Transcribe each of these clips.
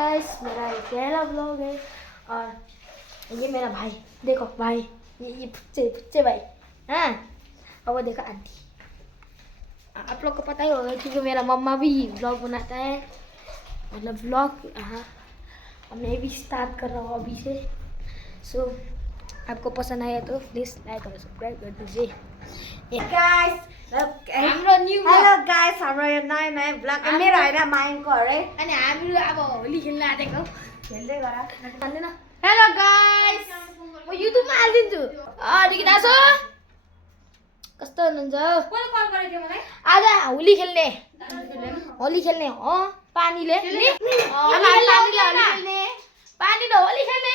Guys, मेरा ये पहला ब्लॉग है और ये मेरा भाई, देखो भाई, ये फुच्चे भाई, हाँ। और वो देखो आंटी। आप लोग को पता ही होगा क्योंकि मेरा मम्मा भी ब्लॉग बनाता है, मतलब ब्लॉग। हाँ, और मैं भी स्टार्ट कर रहा हूँ अभी से। सो आपको पसंद आया तो प्लीज़ लाइक और सब्सक्राइब कर दीजिए। Guys, हाम्रो न्यू hello guys, हाम्रो यो नयाँ नयाँ ब्लग मेरो होइन माइनको अरे अनि हाम्रो अब होली खेल्न आँटेको खेल्दै गर भन्दैन। हेलो गाइस, म युट्युबमा हालिदिन्छु। निकितासो कस्तो हुनुहुन्छ? कल कल गरेको थियो मलाई आज होली खेल्ने हो पानीले पानीले होली खेल्ने।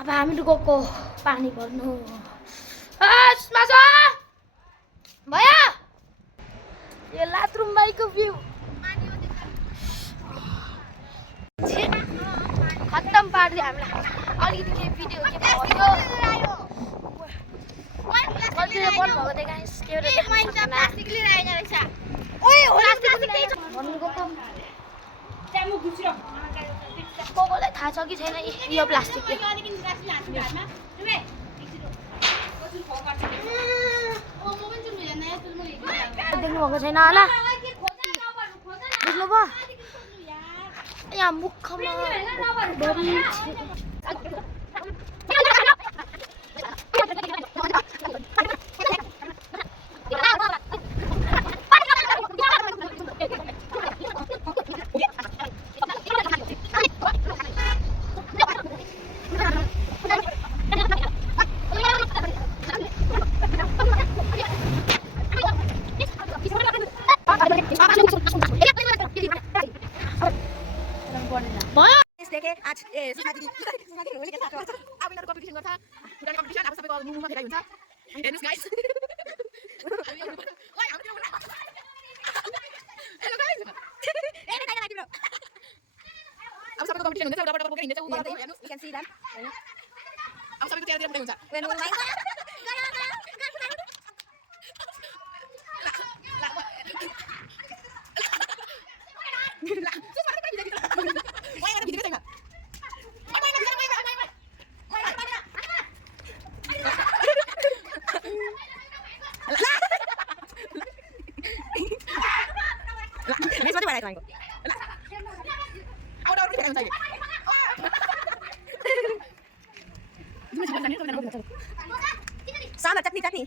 अब हामीहरू गएको पानी भर्नु। भयो यो लात्रुम बाईको भ्यू खत्तम पारिदियो हामीलाई। अलिकति केही भिडियो के भयो गल्तीले बन्द भएको थियो गाइस। के कसलाई थाहा छ कि छैन यो प्लास्टिक देख्नुभएको छैन होला, देख्नुभयो यहाँ मुखमा देखे आज सुसादी होली खेल्न आएको छ। अब यिनीहरू कम्पिटिसन गर्छ, फुटाउने कम्पिटिसन। अब सबैको मुखमा भेटाइ हुन्छ। हेर्नुस् गाइस, हेलो गाइस, अब सबैको कम्पिटिसन हुन्छ। उताबाट बोकेर हिँड्दैछ, उ गर्दै हेर्नुस्, यु क्यान सी द्याम। अब सबैको चेहरातिर पठाइ हुन्छ। Sama chutney.